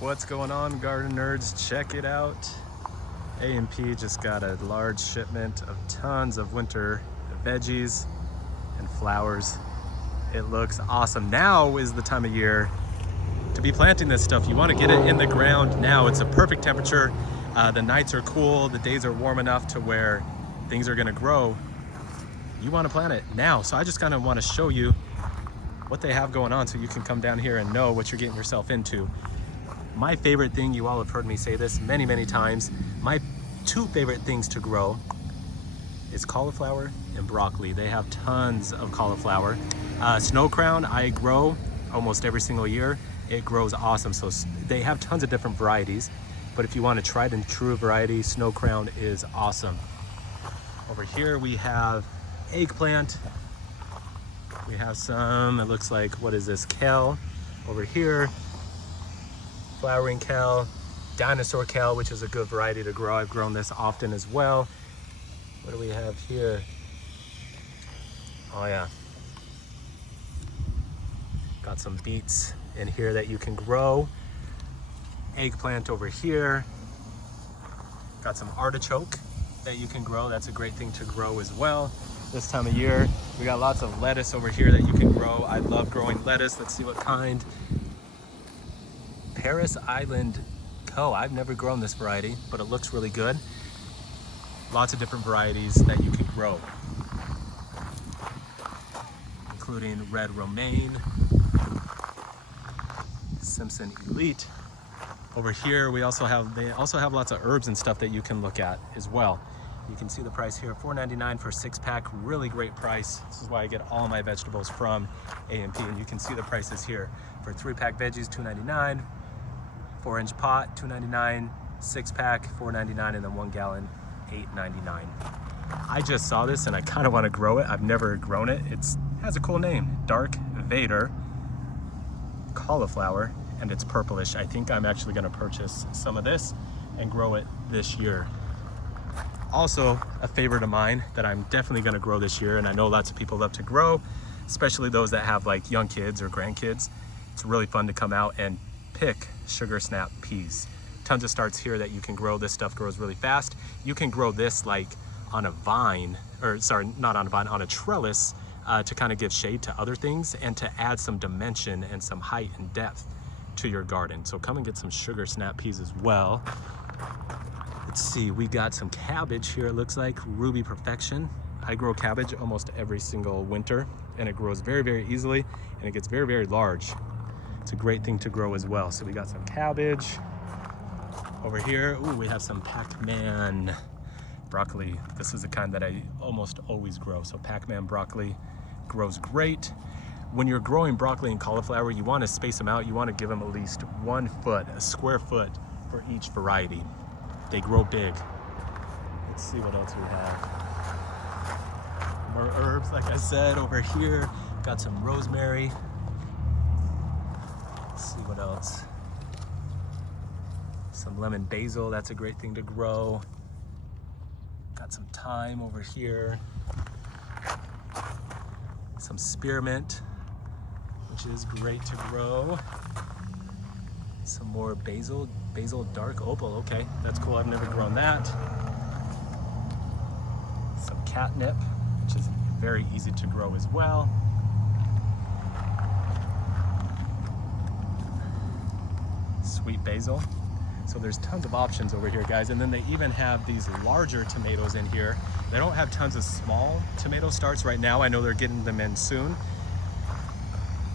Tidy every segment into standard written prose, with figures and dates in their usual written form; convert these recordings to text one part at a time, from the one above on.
What's going on, garden nerds? Check it out. A&P just got a large shipment of tons of winter veggies and flowers. It looks awesome. Now is the time of year to be planting this stuff. You want to get it in the ground now. It's a perfect temperature. The nights are cool, the days are warm enough to where things are going to grow. You want to plant it now. So I just kind of want to show you what they have going on so you can come down here and know what you're getting yourself into. My favorite thing, you all have heard me say this many times, my two favorite things to grow is cauliflower and broccoli. They have tons of cauliflower. Snow crown I grow almost every single year. It grows awesome. So they have tons of different varieties, but if you want a tried and true variety, snow crown is awesome. Over here we have eggplant. We have some, it looks like, what is this, kale over here. Flowering kale, dinosaur kale, which is a good variety to grow. I've grown this often as well. What do we have here? Oh yeah. Got some beets in here that you can grow. Eggplant over here. Got some artichoke that you can grow. That's a great thing to grow as well this time of year. We got lots of lettuce over here that you can grow. I love growing lettuce. Let's see what kind. Paris Island Co. I've never grown this variety, but it looks really good. Lots of different varieties that you can grow, including red romaine, Simpson Elite. Over here, they also have lots of herbs and stuff that you can look at as well. You can see the price here, $4.99 for a 6-pack, really great price. This is why I get all my vegetables from A&P, and you can see the prices here. For 3-pack veggies, $2.99, 4-inch pot, $2.99, 6-pack, $4.99, and then 1 gallon, $8.99. I just saw this and I kind of want to grow it. I've never grown it. It has a cool name, Dark Vader cauliflower, and it's purplish. I think I'm actually going to purchase some of this and grow it this year. Also, a favorite of mine that I'm definitely going to grow this year, and I know lots of people love to grow, especially those that have like young kids or grandkids. It's really fun to come out and pick sugar snap peas. Tons of starts here that you can grow. This stuff grows really fast. You can grow this like on a vine, or sorry, not on a vine, on a trellis, to kind of give shade to other things and to add some dimension and some height and depth to your garden. So come and get some sugar snap peas as well. Let's see, we got some cabbage here, it looks like, Ruby Perfection. I grow cabbage almost every single winter, and it grows very easily, and it gets very large. It's a great thing to grow as well. So we got some cabbage over here. Ooh, we have some Pac-Man broccoli. This is the kind that I almost always grow. So Pac-Man broccoli grows great. When you're growing broccoli and cauliflower, you want to space them out. You want to give them at least 1 foot, a square foot for each variety. They grow big. Let's see what else we have. More herbs, like I said, over here. Got some rosemary. Let's see what else. Some lemon basil, that's a great thing to grow. Got some thyme over here. Some spearmint, which is great to grow. Some more basil dark opal, okay, that's cool, I've never grown that. Some catnip, which is very easy to grow as well. Sweet basil. So there's tons of options over here, guys. And then they even have these larger tomatoes in here. They don't have tons of small tomato starts right now. I know they're getting them in soon.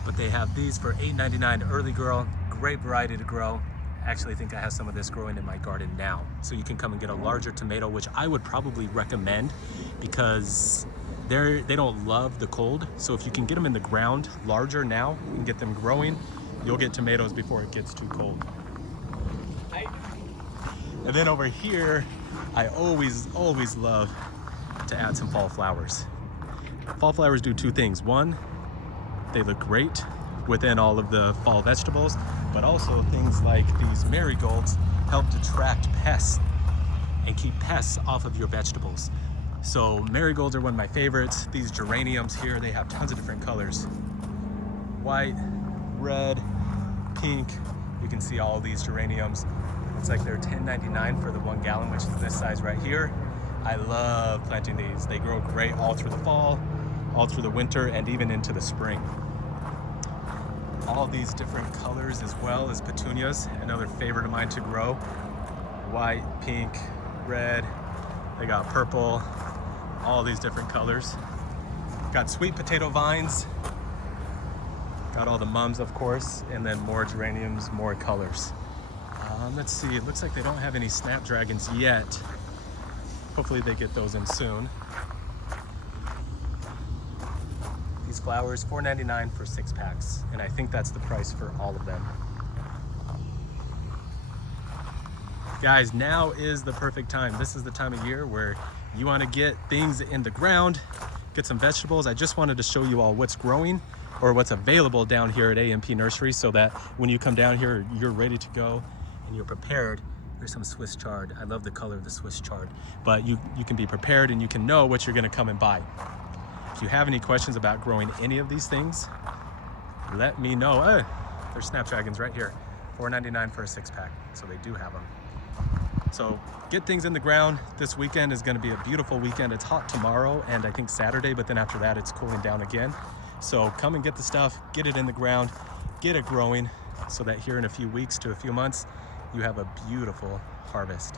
But they have these for $8.99 early girl. Great variety to grow. I actually think I have some of this growing in my garden now. So you can come and get a larger tomato, which I would probably recommend because they don't love the cold. So if you can get them in the ground larger now and get them growing, you'll get tomatoes before it gets too cold. And then over here, I always love to add some fall flowers. Fall flowers do 2 things. One, they look great within all of the fall vegetables, but also things like these marigolds help detract pests and keep pests off of your vegetables. So marigolds are one of my favorites. These geraniums here, they have tons of different colors. White, red, pink, You can see all these geraniums. Looks like they're $10.99 for the 1 gallon, which is this size right here. I love planting these. They grow great all through the fall, all through the winter, and even into the spring. All these different colors as well as petunias, another favorite of mine to grow. White, pink, red, they got purple, all these different colors. Got sweet potato vines, got all the mums of course, and then more geraniums, more colors. Let's see, it looks like they don't have any snapdragons yet. Hopefully they get those in soon. These flowers, $4.99 for 6 packs, and I think that's the price for all of them. Guys, now is the perfect time. This is the time of year where you want to get things in the ground, get some vegetables. I just wanted to show you all what's growing or what's available down here at A&P Nursery so that when you come down here, you're ready to go and you're prepared. There's some Swiss chard. I love the color of the Swiss chard, but you can be prepared and you can know what you're gonna come and buy. If you have any questions about growing any of these things, let me know. Hey, there's snapdragons right here. $4.99 for a 6-pack, so they do have them. So get things in the ground. This weekend is gonna be a beautiful weekend. It's hot tomorrow and I think Saturday, but then after that it's cooling down again. So come and get the stuff, get it in the ground, get it growing so that here in a few weeks to a few months, you have a beautiful harvest.